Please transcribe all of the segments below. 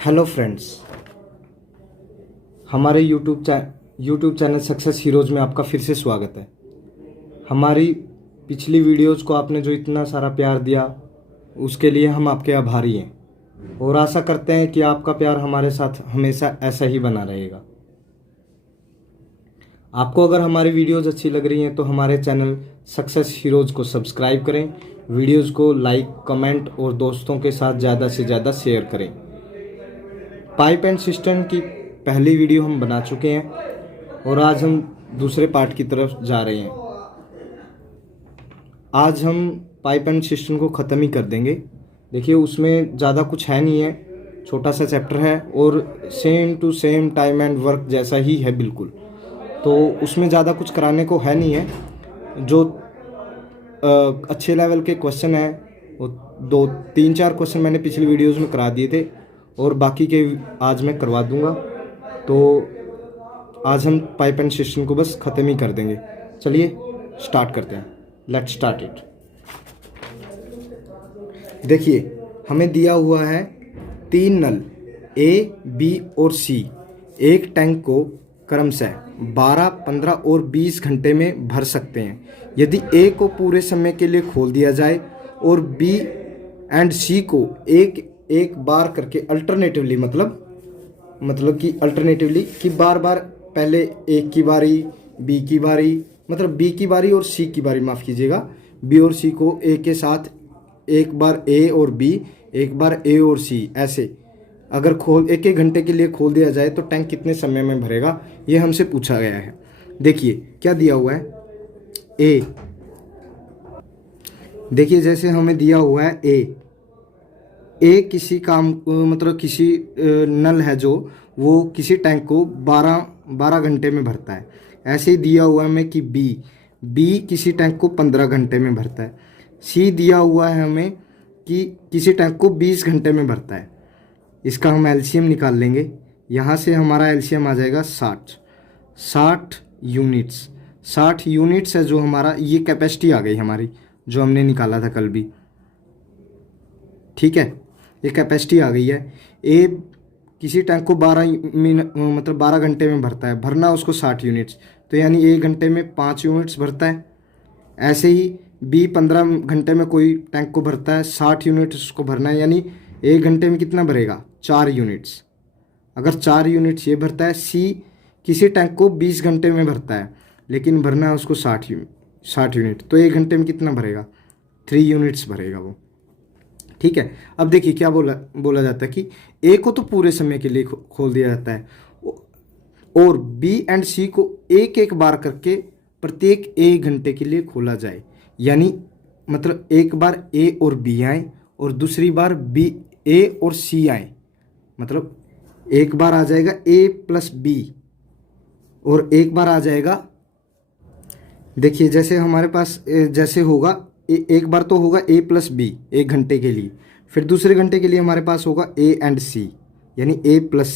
Hello friends, हमारे YouTube channel success heroes में आपका फिर से स्वागत है। हमारी पिछली वीडियोज़ को आपने जो इतना सारा प्यार दिया उसके लिए हम आपके आभारी हैं और आशा करते हैं कि आपका प्यार हमारे साथ हमेशा ऐसा ही बना रहेगा। आपको अगर हमारी वीडियोज़ अच्छी लग रही हैं तो हमारे चैनल सक्सेस हीरोज़ को सब्सक्राइब करें, वीडियोज़ को लाइक, कमेंट और दोस्तों के साथ ज़्यादा से ज़्यादा शेयर करें। पाइप एंड सिस्टम की पहली वीडियो हम बना चुके हैं और आज हम दूसरे पार्ट की तरफ जा रहे हैं। आज हम पाइप एंड सिस्टम को ख़त्म ही कर देंगे। देखिए, उसमें ज़्यादा कुछ है नहीं है, छोटा सा चैप्टर है और same to same time and work जैसा ही है बिल्कुल। तो उसमें ज़्यादा कुछ कराने को है नहीं है। जो अच्छे लेवल के क्वेश्चन हैं वो 2-3-4 क्वेश्चन मैंने पिछली वीडियोज़ में करा दिए थे और बाकी के आज मैं करवा दूंगा। तो आज हम पाइप एंड सिस्टम को बस ख़त्म ही कर देंगे। चलिए स्टार्ट करते हैं। Let's start it. देखिए, हमें दिया हुआ है 3 नल A, B और C एक टैंक को क्रमशः 12, 15 और 20 घंटे में भर सकते हैं। यदि A को पूरे समय के लिए खोल दिया जाए और B एंड C को एक एक बार करके अल्टरनेटिवली मतलब कि अल्टरनेटिवली कि बार बार पहले A की बारी, B की बारी, मतलब B की बारी और C की बारी, माफ़ कीजिएगा, B और C को A के साथ एक बार A और B, एक बार A और C, ऐसे अगर एक एक घंटे के लिए खोल दिया जाए तो टैंक कितने समय में भरेगा, ये हमसे पूछा गया है। देखिए क्या दिया हुआ है। A, देखिए जैसे हमें दिया हुआ है A किसी काम मतलब किसी नल है जो वो किसी टैंक को 12 घंटे में भरता है। ऐसे ही दिया हुआ है हमें कि B किसी टैंक को 15 घंटे में भरता है। C दिया हुआ है हमें कि किसी टैंक को 20 घंटे में भरता है। इसका हम एलसीएम निकाल लेंगे। यहाँ से हमारा एलसीएम आ जाएगा 60 यूनिट्स। 60 यूनिट्स है जो हमारा, ये कैपेसिटी आ गई हमारी जो हमने निकाला था कल भी। ठीक है, ये कैपेसिटी आ गई है। ए किसी टैंक को 12 घंटे में भरता है, भरना उसको 60 यूनिट्स, तो यानी 1 घंटे में 5 यूनिट्स भरता है। ऐसे ही बी 15 घंटे में कोई टैंक को भरता है, 60 यूनिट्स उसको भरना है, यानी 1 घंटे में कितना भरेगा, 4 यूनिट्स। अगर 4 यूनिट्स ये भरता है। सी किसी टैंक को 20 घंटे में भरता है लेकिन भरना है उसको 60 यूनिट, तो 1 घंटे में कितना भरेगा, 3 यूनिट्स भरेगा वो। ठीक है, अब देखिए क्या बोला जाता है कि ए को तो पूरे समय के लिए खोल दिया जाता है और बी एंड सी को एक एक बार करके प्रत्येक 1 घंटे के लिए खोला जाए। यानी मतलब एक बार ए और बी आए और दूसरी बार बी ए और सी आए, मतलब एक बार आ जाएगा ए प्लस बी और एक बार आ जाएगा, देखिए जैसे हमारे पास जैसे होगा एक बार तो होगा ए प्लस बी 1 घंटे के लिए, फिर दूसरे घंटे के लिए हमारे पास होगा ए एंड सी, यानी ए प्लस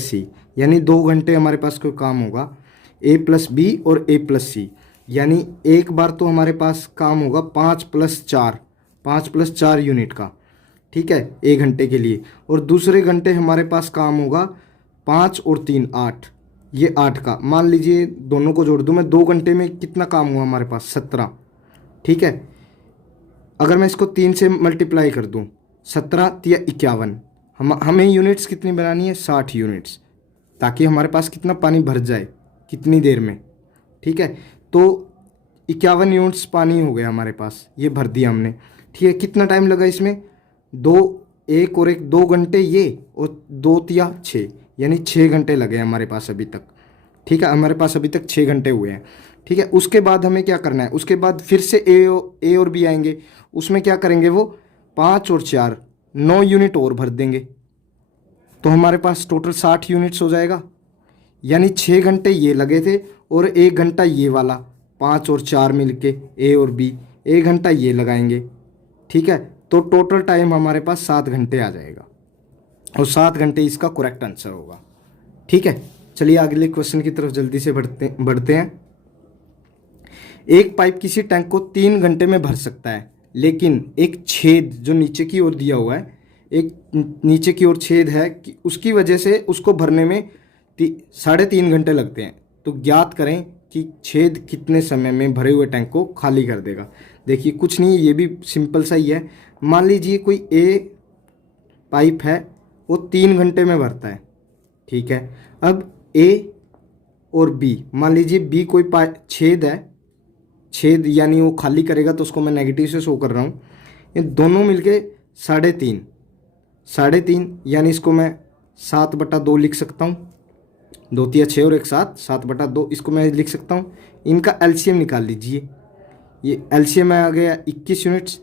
सी, यानी 2 घंटे हमारे पास कोई काम होगा ए प्लस बी और ए प्लस सी, यानी एक बार तो हमारे पास काम होगा 5 + 4 यूनिट का। ठीक है, 1 घंटे के लिए। और दूसरे घंटे हमारे पास काम होगा 5 और 3 8, ये 8 का। मान लीजिए दोनों को जोड़ दूँ मैं, 2 घंटे में कितना काम हुआ हमारे पास, 17। ठीक है, अगर मैं इसको 3 से मल्टीप्लाई कर दूं, 17 या 51, हमें यूनिट्स कितनी बनानी है, 60 यूनिट्स, ताकि हमारे पास कितना पानी भर जाए कितनी देर में। ठीक है, तो 51 यूनिट्स पानी हो गया हमारे पास, ये भर दिया हमने। ठीक है, कितना टाइम लगा इसमें, 2 घंटे ये और 2 या 6, यानी 6 घंटे लगे हमारे पास अभी तक। ठीक है, हमारे पास अभी तक 6 घंटे हुए हैं। ठीक है, उसके बाद हमें क्या करना है, उसके बाद फिर से ए और बी आएंगे, उसमें क्या करेंगे वो 5 और 4 9 यूनिट और भर देंगे, तो हमारे पास टोटल 60 यूनिट्स हो जाएगा। यानी 6 घंटे ये लगे थे और 1 घंटा ये वाला, 5 और 4 मिलके ए और बी, 1 घंटा ये लगाएंगे। ठीक है, तो टोटल टाइम हमारे पास 7 घंटे आ जाएगा और 7 घंटे इसका करेक्ट आंसर होगा। ठीक है, चलिए अगले क्वेश्चन की तरफ जल्दी से बढ़ते हैं। एक पाइप किसी टैंक को 3 घंटे में भर सकता है, लेकिन एक छेद जो नीचे की ओर दिया हुआ है एक नीचे की ओर छेद है कि उसकी वजह से उसको भरने में 3.5 घंटे लगते हैं। तो ज्ञात करें कि छेद कितने समय में भरे हुए टैंक को खाली कर देगा। देखिए कुछ नहीं, ये भी सिंपल सा ही है। मान लीजिए कोई ए पाइप है, वो 3 घंटे में भरता है, ठीक है। अब ए और बी, मान लीजिए बी कोई छेद है, छेद यानी वो खाली करेगा, तो उसको मैं नेगेटिव से शो कर रहा हूँ। ये दोनों मिलके 3.5 यानी इसको मैं 7/2 लिख सकता हूँ। 2 तिया 6 और 1 7, 7/2 इसको मैं लिख सकता हूँ। इनका एलसीएम निकाल लीजिए। ये एलसीएम में आ गया 21 यूनिट्स।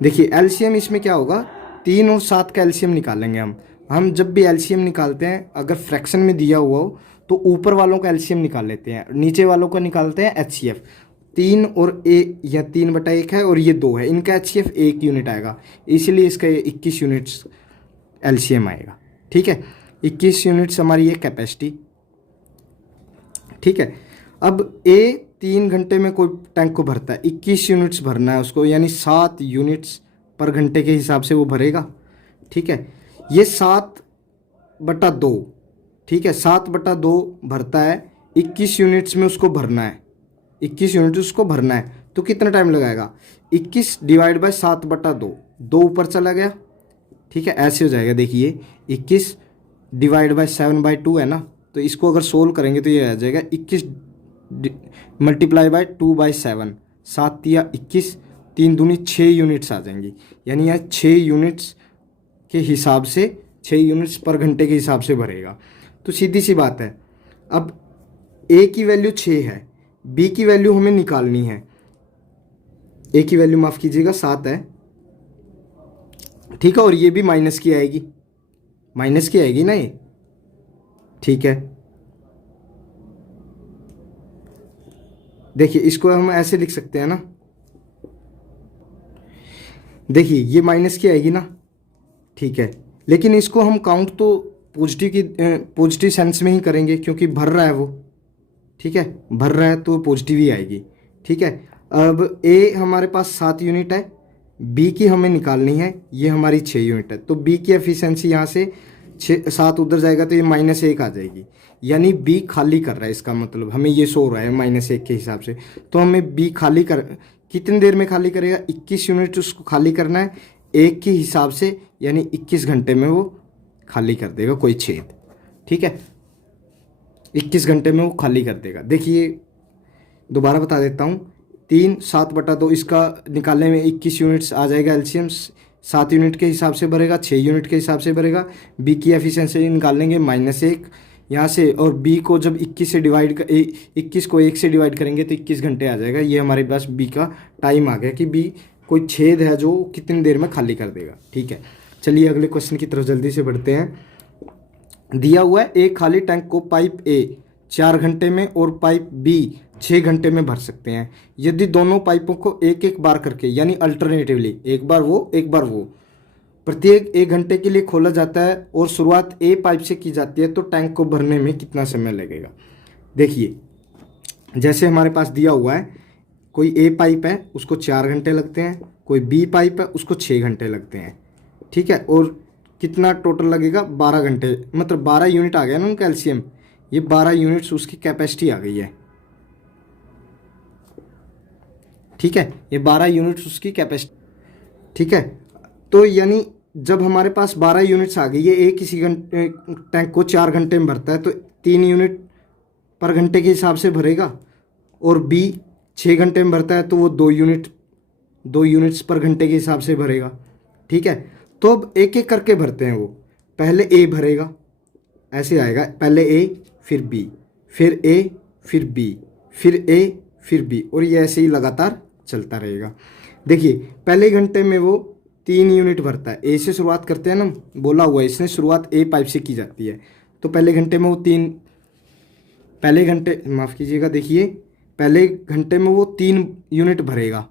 देखिए एलसीएम इसमें क्या होगा, 3 और 7 का एलसीएम निकालेंगे हम जब भी एलसीएम निकालते हैं, अगर फ्रैक्शन में दिया हुआ हो तो ऊपर वालों का एलसीएम निकाल लेते हैं, नीचे वालों का निकालते हैं एचसीएफ। 3 और या 3/1 है और ये 2 है, इनका एचसीएफ 1 यूनिट आएगा, इसलिए इसका 21 यूनिट्स एलसीएम आएगा, ठीक है। 21 यूनिट्स हमारी ये कैपेसिटी, ठीक है। अब ए 3 घंटे में कोई टैंक को भरता है, 21 यूनिट्स भरना है उसको, यानी 7 यूनिट्स पर घंटे के हिसाब से वो भरेगा, ठीक है। ये 7/2, ठीक है, 7/2 भरता है, 21 यूनिट्स में उसको भरना है, 21 यूनिट्स उसको भरना है, तो कितना टाइम लगाएगा, 21 डिवाइड बाय 7/2, 2 ऊपर चला गया, ठीक है, ऐसे हो जाएगा। देखिए 21 डिवाइड बाय 7/2 है ना, तो इसको अगर सोल्व करेंगे तो ये आ जाएगा 21 मल्टीप्लाई बाय 2/7, 7 तिया 21, 3 दूनी 6 यूनिट्स आ जाएंगी, यानी यह 6 यूनिट्स के हिसाब से, 6 यूनिट्स पर घंटे के हिसाब से भरेगा। तो सीधी सी बात है, अब ए की वैल्यू 6 है, बी की वैल्यू हमें निकालनी है। ए की वैल्यू माफ़ कीजिएगा 7 है, ठीक है, और ये भी माइनस की आएगी, माइनस की आएगी ना ये, ठीक है। देखिए इसको हम ऐसे लिख सकते हैं ना, देखिए ये माइनस की आएगी ना, ठीक है, लेकिन इसको हम काउंट तो पॉजिटिव सेंस में ही करेंगे, क्योंकि भर रहा है वो, ठीक है, भर रहा है तो पॉजिटिव ही आएगी, ठीक है। अब ए हमारे पास 7 यूनिट है, बी की हमें निकालनी है, ये हमारी 6 यूनिट है, तो बी की एफिशिएंसी यहाँ से 7 उधर जाएगा तो ये -1 आ जाएगी, यानी बी खाली कर रहा है, इसका मतलब हमें ये सो रहा है -1 के हिसाब से। तो हमें बी खाली कर, कितनी देर में खाली करेगा, 21 यूनिट उसको खाली करना है 1 के हिसाब से, यानी 21 घंटे में वो खाली कर देगा कोई छेद, ठीक है, 21 घंटे में वो खाली कर देगा। देखिए दोबारा बता देता हूँ, 3 7/2 इसका निकालने में 21 यूनिट्स आ जाएगा एलसीएम, 7 यूनिट के हिसाब से भरेगा, 6 यूनिट के हिसाब से भरेगा। बी की एफिशिएंसी निकालेंगे -1 यहाँ से, और बी को जब 21 से डिवाइड 21 को 1 से डिवाइड करेंगे तो 21 घंटे आ जाएगा। ये हमारे पास बी का टाइम आ गया कि बी कोई छेद है जो कितनी देर में खाली कर देगा, ठीक है। चलिए अगले क्वेश्चन की तरफ जल्दी से बढ़ते हैं। दिया हुआ है एक खाली टैंक को पाइप ए 4 घंटे में और पाइप बी 6 घंटे में भर सकते हैं। यदि दोनों पाइपों को एक एक बार करके, यानी अल्टरनेटिवली, एक बार वो एक बार वो, प्रत्येक 1 घंटे के लिए खोला जाता है और शुरुआत ए पाइप से की जाती है, तो टैंक को भरने में कितना समय लगेगा। देखिए जैसे हमारे पास दिया हुआ है, कोई ए पाइप है उसको 4 घंटे लगते हैं, कोई बी पाइप है उसको 6 घंटे लगते हैं, ठीक है, और कितना टोटल लगेगा, 12 घंटे, मतलब 12 यूनिट आ गया ना उनका एलसीएम, ये 12 यूनिट्स उसकी कैपेसिटी आ गई है, ठीक है, ये 12 यूनिट्स उसकी कैपेसिटी, ठीक है। तो यानी जब हमारे पास 12 यूनिट्स आ गई है, ए किसी घंटे टैंक को 4 घंटे में भरता है, तो 3 यूनिट पर घंटे के हिसाब से भरेगा, और बी 6 घंटे में भरता है तो वो 2 यूनिट्स पर घंटे के हिसाब से भरेगा, ठीक है। तो अब एक एक करके भरते हैं, वो पहले ए भरेगा, ऐसे आएगा, पहले ए फिर बी, फिर ए फिर बी, फिर ए फिर बी, और ये ऐसे ही लगातार चलता रहेगा। देखिए पहले घंटे में वो 3 यूनिट भरता है, ए से शुरुआत करते हैं ना, बोला हुआ है इसने शुरुआत ए पाइप से की जाती है, तो पहले घंटे में वो 3, पहले घंटे माफ़ कीजिएगा, देखिए पहले घंटे में वो 3 यूनिट भरेगा,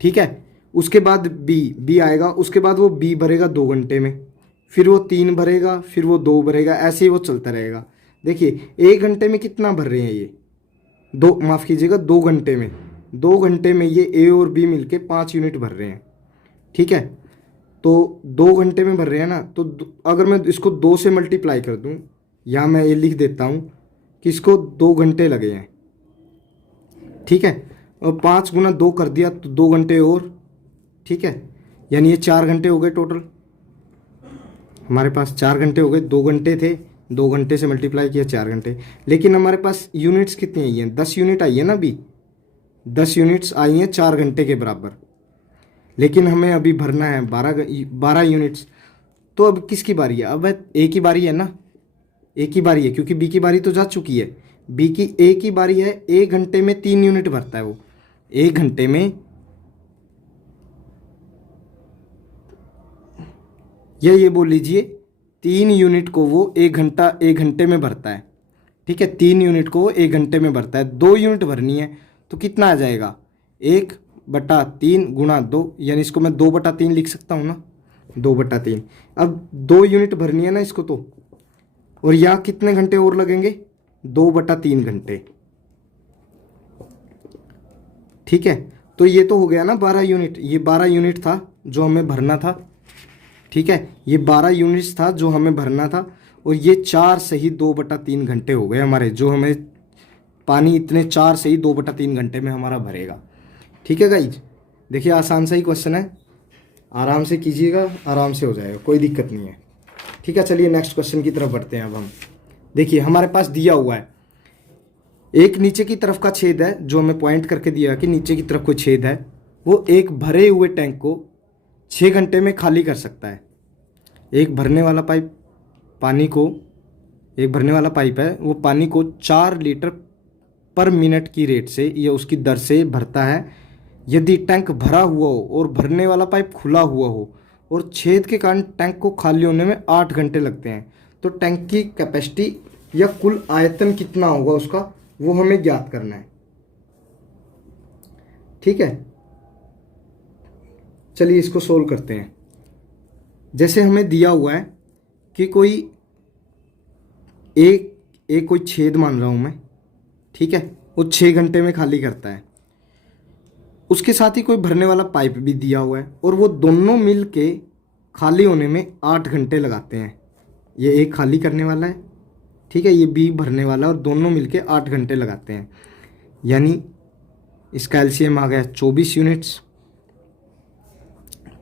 ठीक है। उसके बाद बी आएगा, उसके बाद वो बी भरेगा 2 घंटे में, फिर वो 3 भरेगा, फिर वो 2 भरेगा, ऐसे ही वो चलता रहेगा। देखिए 1 घंटे में कितना भर रहे हैं ये, 2 घंटे में, 2 घंटे में ये ए और बी मिलके 5 यूनिट भर रहे हैं, ठीक है। तो तो 2 घंटे में भर रहे हैं ना, तो अगर मैं इसको 2 से मल्टीप्लाई कर दूं, या मैं ये लिख देता हूं कि इसको 2 घंटे लगे हैं, ठीक है। और 5 गुना 2 कर दिया तो 2 घंटे और, ठीक है, यानी ये 4 घंटे हो गए टोटल हमारे पास। 4 घंटे हो गए, 2 घंटे थे, 2 घंटे से मल्टीप्लाई किया 4 घंटे। लेकिन हमारे पास यूनिट्स कितनी आई हैं? 10 यूनिट आई है ना अभी, 10 यूनिट्स आई हैं 4 घंटे के बराबर। लेकिन हमें अभी भरना है 12 यूनिट्स। तो अब किसकी बारी है? अब ए की बारी है ना, ए की बारी है, क्योंकि बी की बारी तो जा चुकी है। ए की बारी है। 1 घंटे में 3 यूनिट भरता है वो, 1 घंटे में, या ये बोल लीजिए 3 यूनिट को वो 1 घंटे में भरता है, ठीक है। 3 यूनिट को वो 1 घंटे में भरता है। 2 यूनिट भरनी है तो कितना आ जाएगा? 1/3 गुणा 2, यानी इसको मैं 2/3 लिख सकता हूँ ना, 2/3। अब 2 यूनिट भरनी है ना इसको तो, और यहाँ कितने घंटे और लगेंगे? 2/3 घंटे, ठीक है। तो ये तो हो गया ना 12 यूनिट, ये 12 यूनिट था जो हमें भरना था, ठीक है। ये 12 यूनिट्स था जो हमें भरना था, और ये 4 सही 2/3 घंटे हो गए हमारे, जो हमें पानी इतने 4 सही 2/3 घंटे में हमारा भरेगा, ठीक है गाइज। देखिए आसान सा ही क्वेश्चन है, आराम से कीजिएगा, आराम से हो जाएगा, कोई दिक्कत नहीं है, ठीक है। चलिए नेक्स्ट क्वेश्चन की तरफ बढ़ते हैं अब हम। देखिए हमारे पास दिया हुआ है एक नीचे की तरफ का छेद है, जो हमें पॉइंट करके दिया कि नीचे की तरफ कोई छेद है, वो एक भरे हुए टैंक को 6 घंटे में खाली कर सकता है। एक भरने वाला पाइप है, वो पानी को 4 लीटर पर मिनट की रेट से या उसकी दर से भरता है। यदि टैंक भरा हुआ हो और भरने वाला पाइप खुला हुआ हो और छेद के कारण टैंक को खाली होने में 8 घंटे लगते हैं, तो टैंक की कैपेसिटी या कुल आयतन कितना होगा उसका, वो हमें ज्ञात करना है, ठीक है। चलिए इसको सोल्व करते हैं। जैसे हमें दिया हुआ है कि कोई एक कोई छेद मान रहा हूं मैं, ठीक है, वो 6 घंटे में खाली करता है। उसके साथ ही कोई भरने वाला पाइप भी दिया हुआ है, और वो दोनों मिल के खाली होने में 8 घंटे लगाते हैं। ये एक खाली करने वाला है, ठीक है, ये बी भरने वाला है, और दोनों मिलके 8 घंटे लगाते हैं। यानी इसका एलसीएम आ गया 24 यूनिट्स,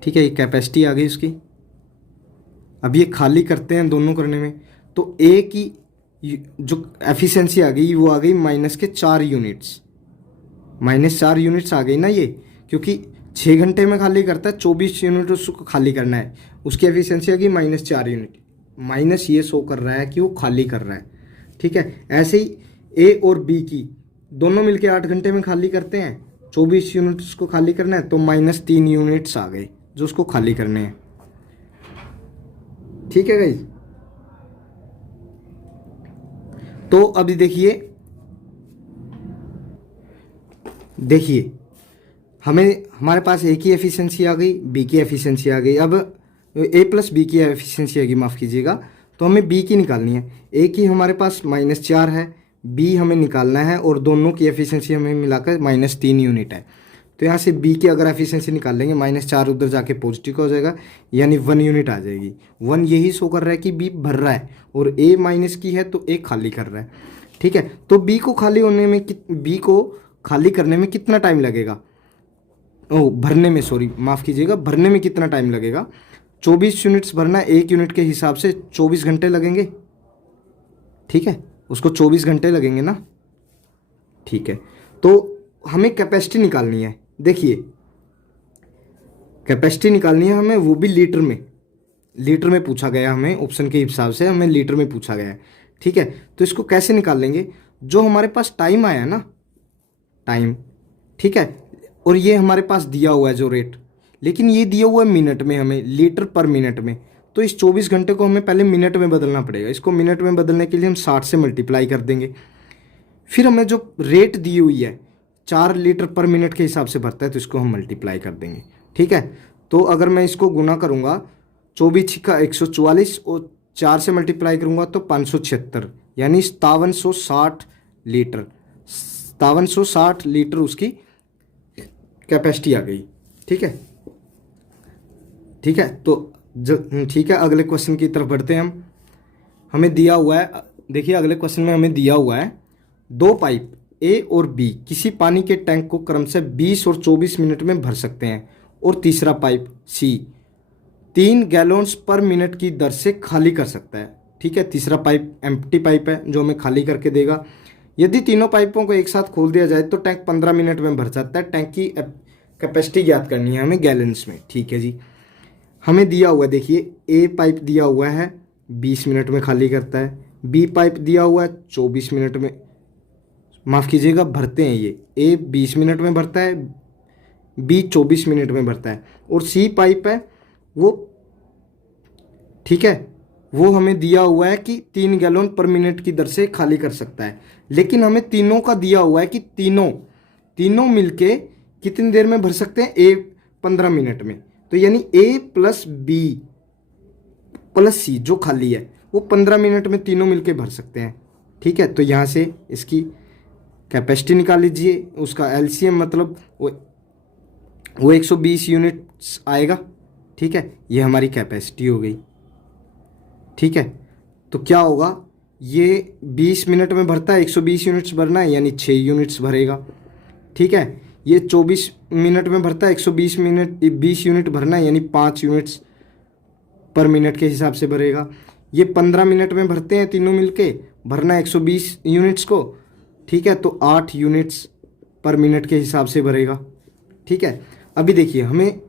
ठीक है। ये कैपेसिटी आ गई उसकी। अब ये खाली करते हैं दोनों करने में, तो ए की जो एफिशिएंसी आ गई वो आ गई -4 यूनिट्स, -4 यूनिट्स आ गई ना ये, क्योंकि 6 घंटे में खाली करता है, 24 यूनिट उसको खाली करना है, उसकी एफिशिएंसी आ गई -4 यूनिट। माइनस ये शो कर रहा है कि वो खाली कर रहा है, ठीक है। ऐसे ही ए और बी की दोनों मिलके 8 घंटे में खाली करते हैं, 24 यूनिट उसको खाली करना है, तो -3 यूनिट्स आ गए जो उसको खाली करने हैं, ठीक है गाइस। तो अभी देखिए हमारे पास ए की एफिशिएंसी आ गई, बी की एफिशिएंसी आ गई। अब ए प्लस बी की एफिशिएंसी आएगी, माफ़ कीजिएगा, तो हमें बी की निकालनी है। ए की हमारे पास -4 है, बी हमें निकालना है, और दोनों की एफिशिएंसी हमें मिलाकर -3 यूनिट है। तो यहाँ से बी की अगर एफिशिएंसी निकाल लेंगे, -4 उधर जाके पॉजिटिव का हो जाएगा, यानी 1 यूनिट आ जाएगी। 1 यही शो कर रहा है कि बी भर रहा है, और ए माइनस की है तो ए खाली कर रहा है, ठीक है। तो बी को खाली करने में कितना टाइम लगेगा? भरने में, सॉरी माफ़ कीजिएगा, भरने में कितना टाइम लगेगा? 24 यूनिट्स भरना, 1 यूनिट के हिसाब से 24 घंटे लगेंगे, ठीक है, उसको 24 घंटे लगेंगे ना, ठीक है। तो हमें कैपेसिटी निकालनी है। देखिए कैपेसिटी निकालनी है हमें, वो भी लीटर में पूछा गया, हमें ऑप्शन के हिसाब से हमें लीटर में पूछा गया है, ठीक है। तो इसको कैसे निकाल लेंगे? जो हमारे पास टाइम आया ना, टाइम, ठीक है, और ये हमारे पास दिया हुआ है जो रेट, लेकिन ये दिया हुआ है मिनट में, हमें लीटर पर मिनट में, तो इस 24 घंटे को हमें पहले मिनट में बदलना पड़ेगा। इसको मिनट में बदलने के लिए हम 60 से मल्टीप्लाई कर देंगे। फिर हमें जो रेट दी हुई है 4 लीटर पर मिनट के हिसाब से भरता है, तो इसको हम मल्टीप्लाई कर देंगे, ठीक है। तो अगर मैं इसको गुना करूँगा, 24 छिक्का 144, और 4 से मल्टीप्लाई करूँगा तो 576, यानी 5760 लीटर, 5760 लीटर उसकी कैपेसिटी आ गई, ठीक है, ठीक है, तो ठीक है, अगले क्वेश्चन की तरफ बढ़ते हैं हम। हमें दिया हुआ है, देखिए अगले क्वेश्चन में हमें दिया हुआ है दो पाइप ए और बी किसी पानी के टैंक को क्रमशः 20 और 24 मिनट में भर सकते हैं, और तीसरा पाइप सी 3 गैलन्स पर मिनट की दर से खाली कर सकता है। ठीक है, तीसरा पाइप एम्प्टी पाइप है जो हमें खाली करके देगा। यदि तीनों पाइपों को एक साथ खोल दिया जाए तो टैंक 15 मिनट में भर जाता है। टैंक की कैपेसिटी ज्ञात करनी है हमें गैलन्स में। ठीक है जी, हमें दिया हुआ है, देखिए ए पाइप दिया हुआ है 20 मिनट में खाली करता है, बी पाइप दिया हुआ है 24 मिनट में, माफ़ कीजिएगा भरते हैं ये, ए 20 मिनट में भरता है, बी 24 मिनट में भरता है, और सी पाइप है वो, ठीक है, वो हमें दिया हुआ है कि 3 गैलन पर मिनट की दर से खाली कर सकता है। लेकिन हमें तीनों का दिया हुआ है कि तीनों मिलके कितनी देर में भर सकते हैं, ए 15 मिनट में। तो यानी ए प्लस बी प्लस सी जो खाली है वो 15 मिनट में तीनों मिलके भर सकते हैं। ठीक है, तो यहाँ से इसकी कैपेसिटी निकाल लीजिए, उसका एलसीएम मतलब वो 120 यूनिट्स आएगा। ठीक है, ये हमारी कैपेसिटी हो गई। ठीक है, तो क्या होगा, ये 20 मिनट में भरता है, 120 यूनिट्स भरना है यानी 6 यूनिट्स भरेगा। ठीक है, ये 24 मिनट में भरता है, 20 यूनिट भरना है यानी 5 यूनिट्स पर मिनट के हिसाब से भरेगा। ये 15 मिनट में भरते हैं तीनों मिलके, भरना है 120 यूनिट्स को। ठीक है, तो 8 यूनिट्स पर मिनट के हिसाब से भरेगा। ठीक है, अभी देखिए हमें,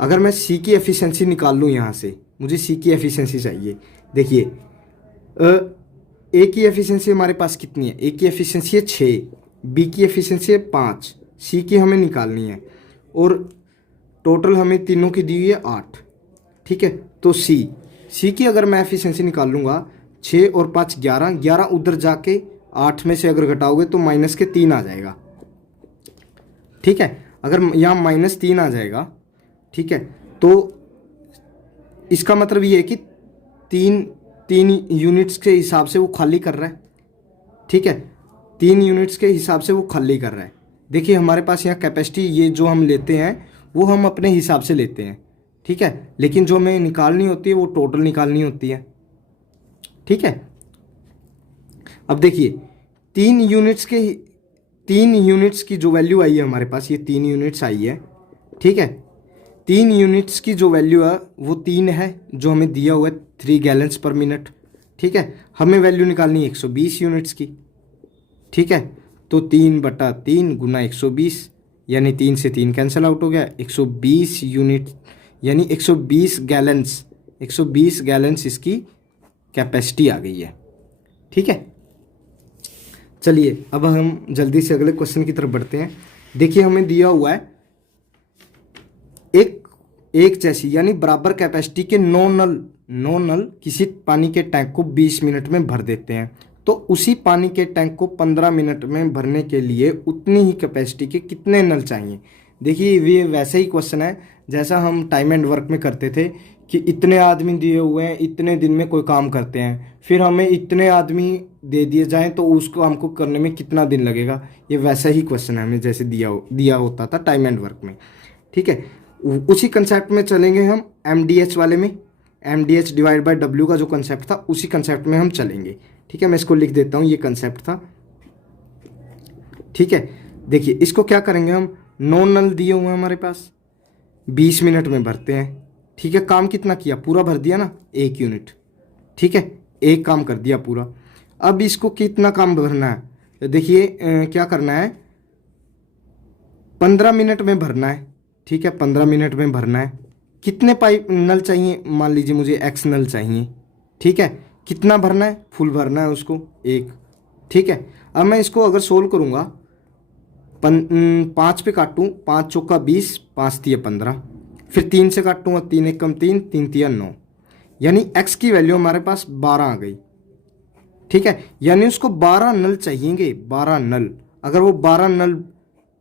अगर मैं सी की एफिशिएंसी निकाल लूँ यहाँ से, मुझे सी की एफिशिएंसी चाहिए। देखिए ए की एफिशिएंसी हमारे पास कितनी है, ए की एफिशिएंसी है 6, बी की एफिशिएंसी है 5, सी की हमें निकालनी है, और टोटल हमें तीनों की दी हुई है 8। ठीक है, तो सी की अगर मैं एफिशिएंसी निकाल लूँगा, 6 और 5 11 उधर जाके 8 में से अगर घटाओगे तो माइनस के 3 आ जाएगा। ठीक है, अगर यहाँ -3 आ जाएगा, ठीक है, तो इसका मतलब ये है कि तीन यूनिट्स के हिसाब से वो खाली कर रहा है। ठीक है, 3 यूनिट्स के हिसाब से वो खाली कर रहा है। देखिए हमारे पास यहाँ कैपेसिटी ये जो हम लेते हैं वो हम अपने हिसाब से लेते हैं। ठीक है, लेकिन जो हमें निकालनी होती है वो टोटल निकालनी होती है। ठीक है, अब देखिए 3 यूनिट्स की जो वैल्यू आई है हमारे पास, ये 3 यूनिट्स आई है। ठीक है, 3 यूनिट्स की जो वैल्यू है वो 3 है, जो हमें दिया हुआ है 3 गैलन्स पर मिनट। ठीक है, हमें वैल्यू निकालनी है 120 यूनिट्स की। ठीक है, तो 3/3 गुना 120 यानी 3 से 3 कैंसिल आउट हो गया, 120 यूनिट यानी 120 गैलन्स इसकी कैपेसिटी आ गई है। ठीक है, चलिए अब हम जल्दी से अगले क्वेश्चन की तरफ बढ़ते हैं। देखिए हमें दिया हुआ है एक जैसी यानी बराबर कैपेसिटी के 9 नल किसी पानी के टैंक को 20 मिनट में भर देते हैं, तो उसी पानी के टैंक को 15 मिनट में भरने के लिए उतनी ही कैपेसिटी के कितने नल चाहिए। देखिए ये वैसे ही क्वेश्चन है जैसा हम टाइम एंड वर्क में करते थे कि इतने आदमी दिए हुए हैं, इतने दिन में कोई काम करते हैं, फिर हमें इतने आदमी दे दिए जाएं तो उसको हमको करने में कितना दिन लगेगा। ये वैसा ही क्वेश्चन है हमें जैसे दिया होता था टाइम एंड वर्क में। ठीक है, उसी कंसेप्ट में चलेंगे हम MDH वाले में, MDH डिवाइड बाय W का जो कंसेप्ट था उसी कंसेप्ट में हम चलेंगे। ठीक है, मैं इसको लिख देता हूँ, ये कंसेप्ट था। ठीक है, देखिए इसको क्या करेंगे हम, 9 नल दिए हुए हैं हमारे पास, 20 मिनट में भरते हैं। ठीक है, काम कितना किया, पूरा भर दिया ना, 1 यूनिट। ठीक है, एक काम कर दिया पूरा। अब इसको कितना काम भरना है, देखिए क्या करना है, 15 मिनट में भरना है। ठीक है, 15 मिनट में भरना है। कितने पाइप नल चाहिए, मान लीजिए मुझे X नल चाहिए। ठीक है, कितना भरना है, फुल भरना है उसको 1। ठीक है, अब मैं इसको अगर सोल्व करूँगा, 5 पे काटूँ, 5 चौका 20, 5 तिया 15, फिर 3 से काटूँगा, 3 1 कम 3, 3 तिया 9, यानी X की वैल्यू हमारे पास 12 आ गई। ठीक है, यानी उसको 12 नल चाहिएंगे, 12 नल। अगर वो 12 नल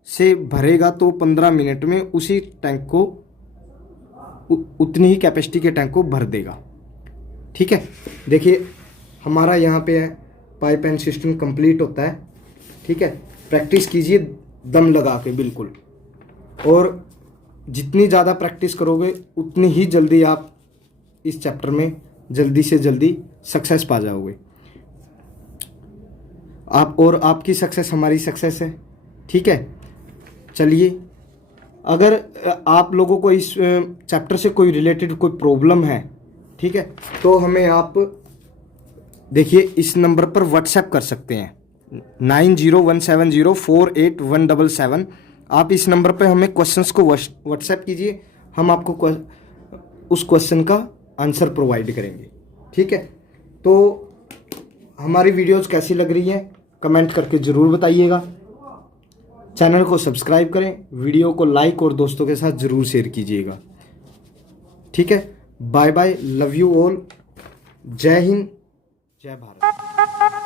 से भरेगा तो 15 मिनट में उसी टैंक को उतनी ही कैपेसिटी के टैंक को भर देगा। ठीक है, देखिए हमारा यहाँ पे है पाइप एंड सिस्टम कंप्लीट होता है। ठीक है, प्रैक्टिस कीजिए दम लगा के बिल्कुल, और जितनी ज़्यादा प्रैक्टिस करोगे उतनी ही जल्दी आप इस चैप्टर में जल्दी से जल्दी सक्सेस पा जाओगे। और आपकी सक्सेस हमारी सक्सेस है, ठीक है। चलिए, अगर आप लोगों को इस चैप्टर से कोई रिलेटेड कोई प्रॉब्लम है, ठीक है, तो हमें आप देखिए इस नंबर पर व्हाट्सएप कर सकते हैं 9017048177। आप इस नंबर पर हमें क्वेश्चंस को व्हाट्सएप कीजिए, हम आपको उस क्वेश्चन का आंसर प्रोवाइड करेंगे, ठीक है। तो हमारी वीडियोज़ कैसी लग रही हैं कमेंट करके ज़रूर बताइएगा। चैनल को सब्सक्राइब करें, वीडियो को लाइक और दोस्तों के साथ ज़रूर शेयर कीजिएगा, ठीक है। Bye bye, love you all, जय हिंद, जय भारत।